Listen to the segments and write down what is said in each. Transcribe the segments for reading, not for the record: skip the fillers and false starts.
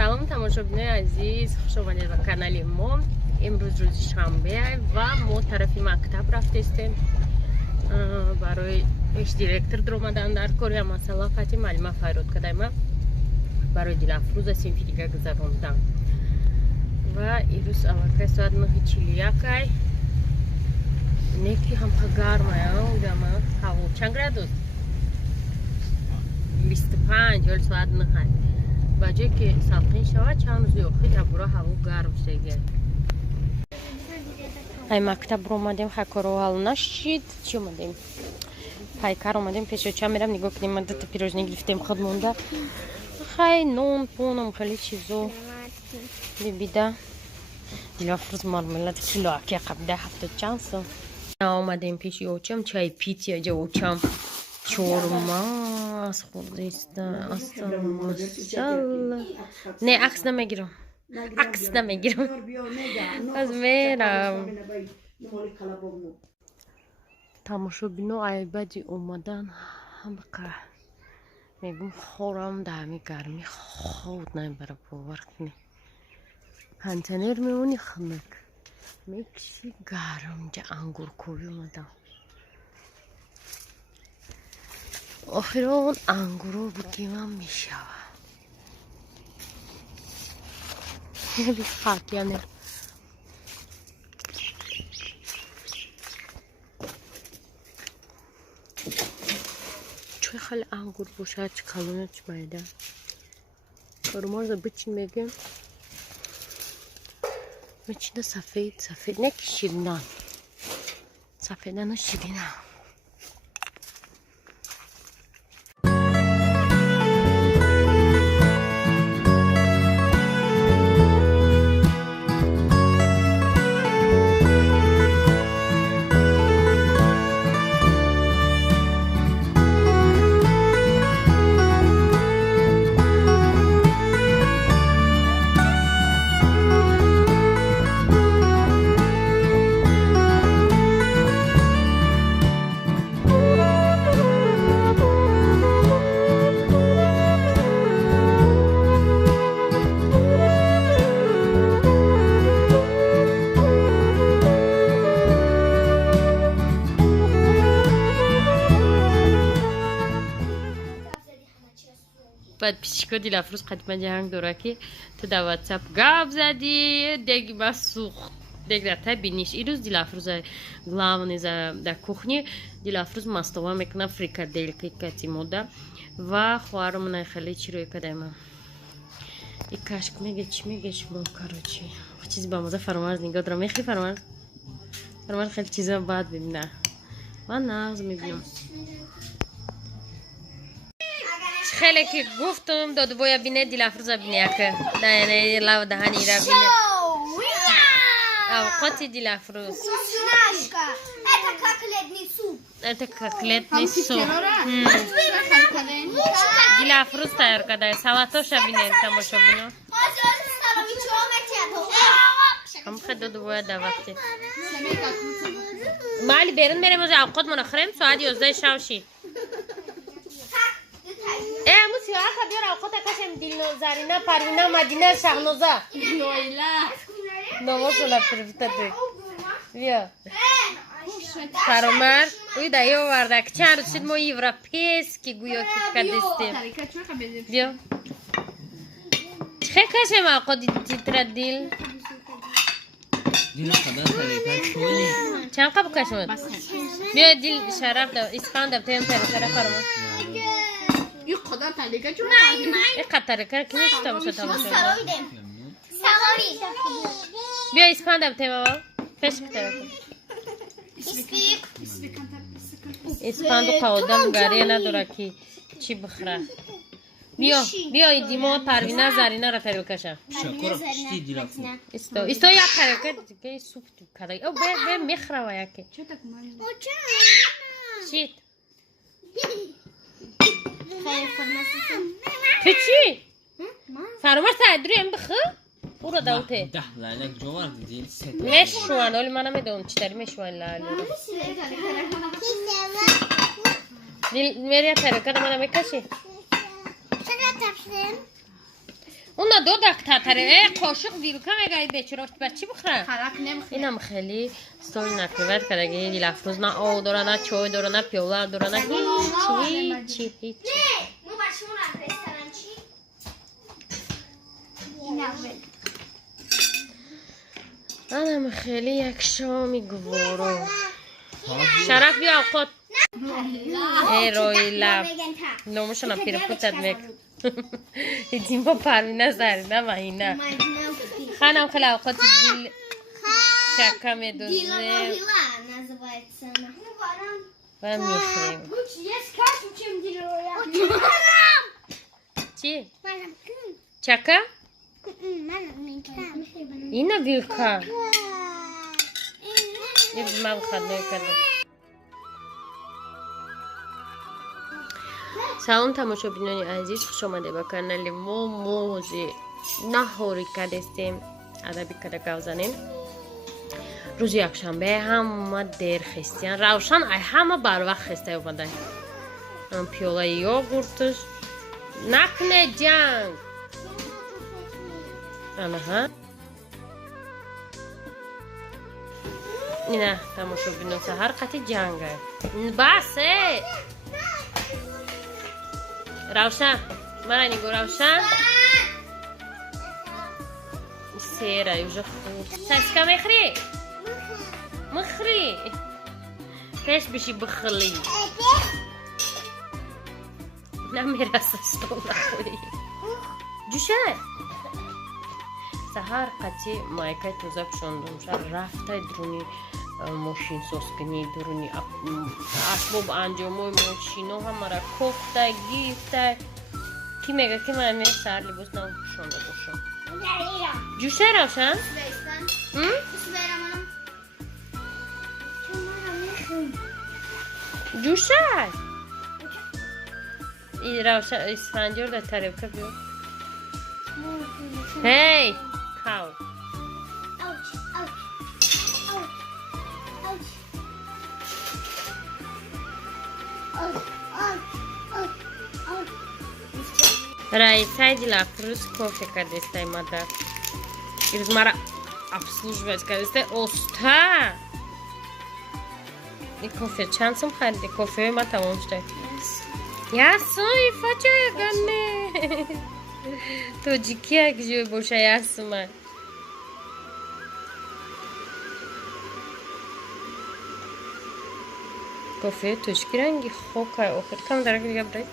سلام تماشاگران عزیز، خوش آمدید به کانال ما. امروز روز شنبه و ما طرف مکتب رفتیم برای اش دیرکتور در اومدن در کار مسئله فتی معلومه فیروز کردیم برای دلافروز سیمفی دیگه گذروندم و ایروز اول ساعت 9:41 نکی هم گرمه اونجا هوا چند گرادوس 25 یا ساعت 9 بجای که ساختین شود چند روزی اخیر هبورا هوا گرم شده. ای مکتب رو اومدیم خکارو حال نشید چی اومدیم پیکر اومدیم پیشو چه میرم نگاه کنیم من دوتا پیروژنی گرفتیم خود مونده خیلی نون پونم خیلی چیزو بیده دلافروز مارملاد کیلو اکی قبل 70 چند سو اومدیم پیشی اوچم چای پیتی اجا اوچم چورما از خورده است اصلا ماشالله نه عکس نمیگیرم عکس نمیگیرم از میرم تماشا بینو ای بدی اومدن هم بقه میگم خورم دمی گرمی خود نمیبره باور کنی پنتنر میونی خمک میکشی گرم جا انگور کوبی اومدم آخر اون انگورو بگیمم میشوه خیلی خاکیانه چه خیلی انگور باشه چه کلونه چه مایده کارمارزا بچین میگم بچینه سفید نه که شیرینان سفیدان و شیرینان بعد پیشکا دلافروز قدیما جهنگ دوره که تو در واتساپ گاب زدی دیگه با سوخت دیگه تا بینیش ایروز دلافروز главный در کوخنی دلافروز ماستوا میکنه فریکادельки کتی مودا و خواهرمون خیلی چی روی کدیم ای کاشک میگه چی میگه شما کاروچی چیزی با مزه فرماز نگاه دارم میخی فرماز خیلی چیزا بعد ببینه من ناز میبینم خیلی که گفتم داد بایا بینه دلافروز بینه که نه لاو دهانی را بینه اوقات دلافروز это котлетный суп دلافروز تیار کرده سالاتوش بینه تماشا بینه هم خد داد بایا در وقتی مالی بیرون میرم از اوقات منخرم ساعت 11 شوشی موسی آخه بیار اوقات کشم دیلنو زرینا پروینا مدینه شغنوزه نماشو لپرفته دوی بیا فرامر اوی دایی آورده که چند روز شد ما یوروپیس که گویا که کدستیم بیا چه کشم اوقات دیتر دیل دیل خدا طریقه چونی چند قبل کشمد بیا دیل شرف دو اسپان دو تیم طریقه فرامر این قدر تلیگه چون این قطره که نشتا باشه تماشا سلامی بیا اسپان دو تیم اول فشک طرف اسپان دو قودم گریه نداره که چی بخره بیا ایدیما پروینه زرینه را تریل کشم شکر پشتی دلافروز استو یا تریل که سوپ تو کده او به میخره و یکی چیت تو چی؟ فرامرز تایدری هم بخه؟ او را داوته 10 لالک جوار دیدین ست میشوان ولی من نمیدونم چطوری میشوان لاله میریا ترکه من میکشی اون دو دقیقه تره قاشق ویلکا میگه بیچاره بچه بخوره خرک نمیخوره. اینم خیلی ستوری نکرد کرده که دیل افروز نه آب داره نه چای داره نه پیوله داره نه هیچی مو باشمون رستوران چی؟ این اول. منم خیلی یک شامی گوارو شرف بیا اوقات ای روی لب نومشون پیره پوتت میک ایدیم با پروینه زرینه و اینه خانم خیلی اوقات دیل چکه میدوزه و میخریم چی؟ چکه؟ اینه ویلکا یه من بخواد نکردم سلام تماشا بینانی عزیز خوش آمده به کانال موموزی نهاری کردیم ادبی کده گوزنیم روز یکشنبه همه دیر خستین روشن ای همه بر وقت خسته اومده پیوله یوگورتش نکنه جنگ آنها اینه تماشا بینو سهر قطعی جنگه بسه روشن مرا نگو روشن سیره یوجه خوب سسکا میخری؟ مخری پیش بشی بخلی نمیرسه ستول نخوری جوشه سهر قطعی مایکای توزه پشوندم شد رفته درونی ماشین سوسکنی درونی اسباب انجاموی ماشینو همه را کفته گیفته کی میگه که من میره سهر لباس نو پشونده باشم جوشه روشن؟ جوشه این روشن اسفنجار در طریب که بیاد هی کاو رئیسای دیل افروز کافه کرده مادر روز مرا обслуживать کرده استا این کافه چند سوم خریده کافه ما تمام شده یاسوی فاچه گنه تو جیکیه که جوی باشه یاسو من کافه توشکی رنگی خوکه آخر کم داره که دیگه برای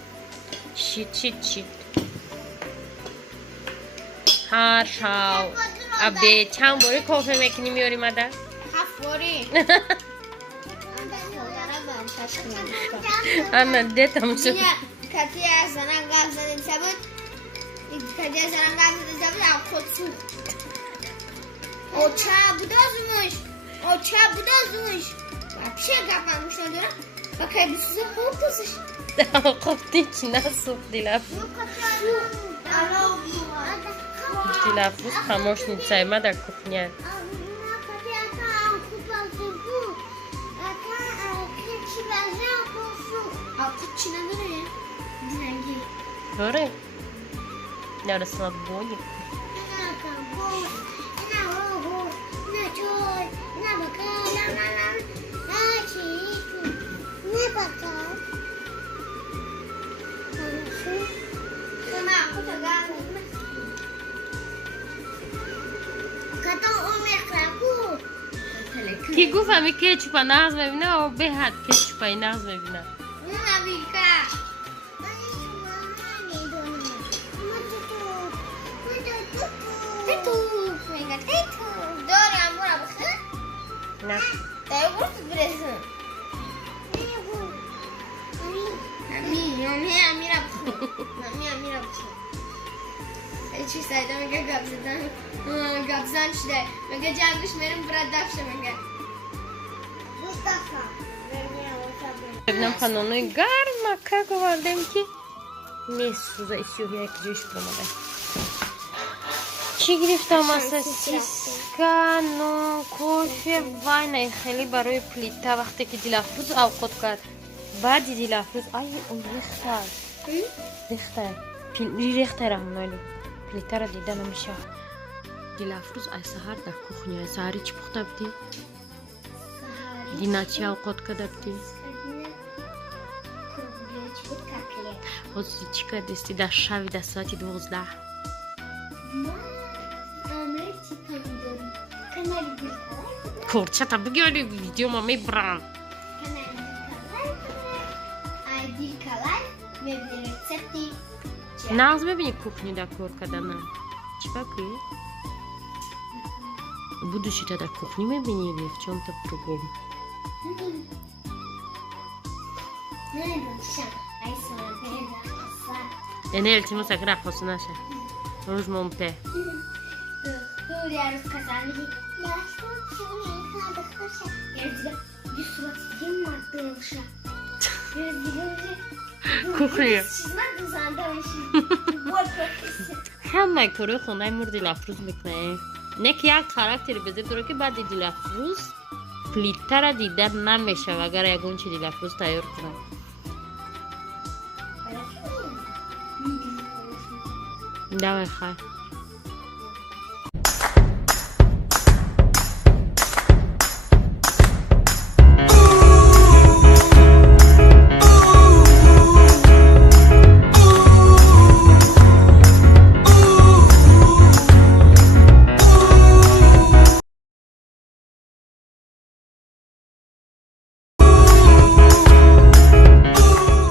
شیت هر شاو ابه چند باری کافه میکنی میاری مادر؟ 7 باری آنه دیتم شد کتی از زنم قبل زدیم سبود کتی از زنم قبل زدیم سبود هم خود سوخت اوچه بود ازمش پیشه گفتم میشه دارم و که بسیزه خوب دوستش خوب چی نسوخت دیلافروز دیلافروز خموش نیچه ما در کفنیه چی نداره زنگی داره داره سلام بونی کی گفت همی کچوپا نغز ببینه و به حد کچوپای نغز ببینه نه چی سایده میگه گابزن شده میگه جنگش میرم برد دفشه میگه ببینم خانونوی گرم که گواردیم که میسوزه ایسیوهی یک جوش برمده چی گرفتم اصلا سیسکا نون کوفه وای نه خیلی برای پلیته وقتی که دیلافروز اوقات کرد بعدی دیلافروز آی اون ریخته ریخته را همونایی پلیته را دیده نمیشه. دیلافروز از سحر در کخنی از سحری چی پخته بودی؟ دینا چی اوقات کرده بودی؟ از چی کردستی در شوی در ساعت 12؟ Kurczę, to wygląda video mamy bran. Nas bebek kuchni da kurka dana. Чпаки. Будущий тогда кухни мы бенили в чем-то другом. Энель, ты мусор графос наша. Руж момте. Я рассказала. Я что надо хорошо. Я тебя без сладким отдылша. Кухня. Надо задавайся. Вот همه کاره خونه مورد دیلافروز میکنه. نکی یک کاراکتری بده داره که بعد دیلافروز پلیته را دیده نمیشه و اگر یکون چی دیلافروز تیار کنه. دعوی خواهی